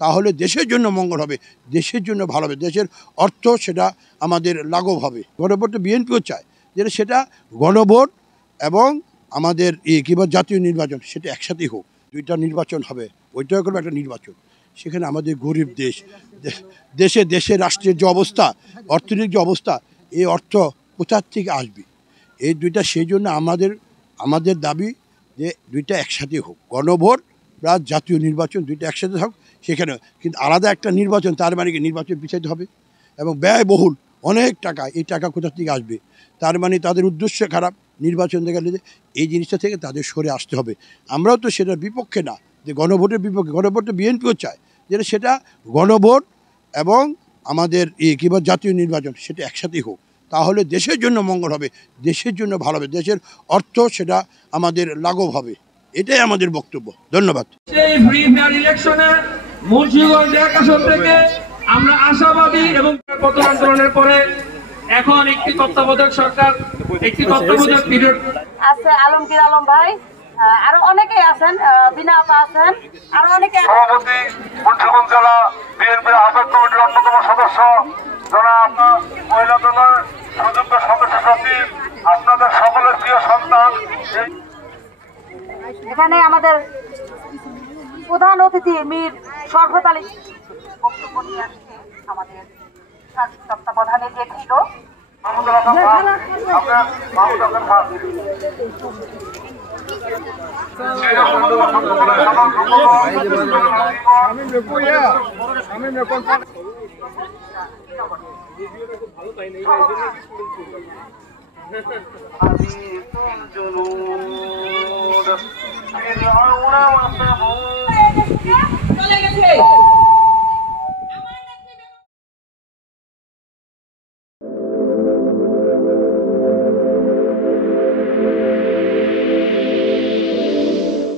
তাহলে দেশের জন্য মঙ্গল হবে, দেশের জন্য ভালো হবে, দেশের অর্থ সেটা আমাদের লাঘব হবে। গণভোট বিএনপিও চায় যে সেটা গণভোট এবং আমাদের জাতীয় নির্বাচন সেটা একসাথেই হোক, দুইটা নির্বাচন হবে, ওইটাও করবে একটা নির্বাচন। সেখানে আমাদের গরিব দেশে রাষ্ট্রের যে অবস্থা, অর্থনৈতিক যে অবস্থা, এই অর্থ কোথার থেকে আসবে? এই দুইটা সেই জন্য আমাদের দাবি যে দুইটা একসাথে হোক, গণভোট প্লাস জাতীয় নির্বাচন দুইটা একসাথে হোক। সেখানে কিন্তু আলাদা একটা নির্বাচন, তার মানে কি নির্বাচন পিছাইতে হবে এবং ব্যয়বহুল অনেক টাকা, এই টাকা কোথা থেকে আসবে? তার মানে তাদের উদ্দেশ্য খারাপ, নির্বাচন দেখা গেলে এই জিনিসটা থেকে তাদের সরে আসতে হবে। আমরাও তো সেটার বিপক্ষে না যে গণভোটের বিপক্ষে, গণভোট বিএনপিও চায় যে সেটা গণভোট এবং আমাদের জাতীয় নির্বাচন সেটা একসাথেই হোক, তাহলে দেশের জন্য মঙ্গল হবে, দেশের জন্য ভালো হবে, দেশের অর্থ সেটা আমাদের লাঘব হবে। এটাই আমাদের বক্তব্য। ধন্যবাদ। মুন্সিগঞ্জ এক আসন থেকে আমরা আশাবাদী এবং প্রথম আন্দোলনের পরে এখন একটি তত্ত্বাবধায়ক সরকার, একটি তত্ত্বাবধায়ক পিরিয়ড আছে। আলমগীর আলম ভাই, আরো অনেকেই আছেন, বিনা আপা আছেন, আরো অনেকে। সভাপতি মুন্সিগঞ্জ জেলা বিএনপির আহ্বায়ক কমিটির অন্যতম সদস্য জনাব মহিলা দলের সুযোগ্য সদস্য সচিব, আপনাদের সকলের প্রিয় সন্তান। এখানে আমাদের প্রধান অতিথি মীর শরফত আলী বক্তব্য নিয়ে আসছে। আমাদের তত্ত্বাবধানে যে ছিল চলে গেছে।